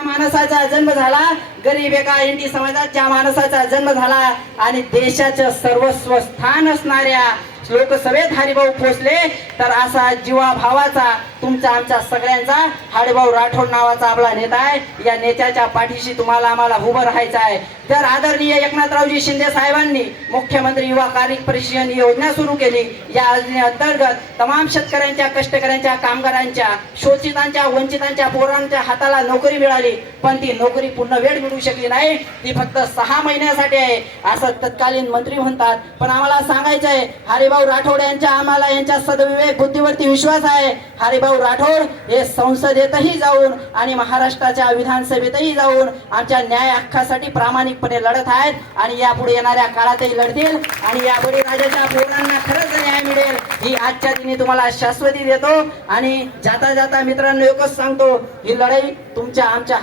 time माणसाचा जन्म झाला. गरीब एका एनटी समाजात ज्या माणसाचा जन्म झाला आणि देशाचं सर्वस्व स्थान असणाऱ्या लोकसभेत हरिभाऊ पोचले तर असा जीवा भावाचा तुमचा आमच्या सगळ्यांचा हरिभाऊ राठोड नावाचा आपला नेता आहे. या नेत्याच्या पाठीशी तुम्हाला आम्हाला उभं राहायचं आहे. तर आदरणीय एकनाथरावजी शिंदे साहेबांनी मुख्यमंत्री युवा कार्य प्रशिक्षण योजना सुरू केली. या योजनेअंतर्गत तमाम शेतकऱ्यांच्या कष्टकऱ्यांच्या कामगारांच्या शोषितांच्या वंचितांच्या पोरांच्या हाताला नोकरी मिळाली. पण ती नोकरी पूर्ण वेळ मिळू शकली नाही. ती फक्त सहा महिन्यासाठी आहे. असं तत्कालीन मंत्री म्हणतात. पण आम्हाला सांगायचं आहे हरिभाऊ राठोड यांच्या आम्हाला यांच्या सदविवेक बुद्धीवरती विश्वास आहे. हरिभाऊ राठोड हे संसदेतही जाऊन आणि महाराष्ट्राच्या विधानसभेतही जाऊन आमच्या न्याय हक्कासाठी प्रामाणिकपणे लढत आहेत आणि यापुढे येणाऱ्या काळातही लढतील आणि यापुढे राजाच्या पोरांना खरंच न्याय मिळेल ही आजच्या दिनी तुम्हाला शाश्वती देतो. आणि जाता जाता मित्रांनो एकच सांगतो ही लढाई तुमच्या आमच्या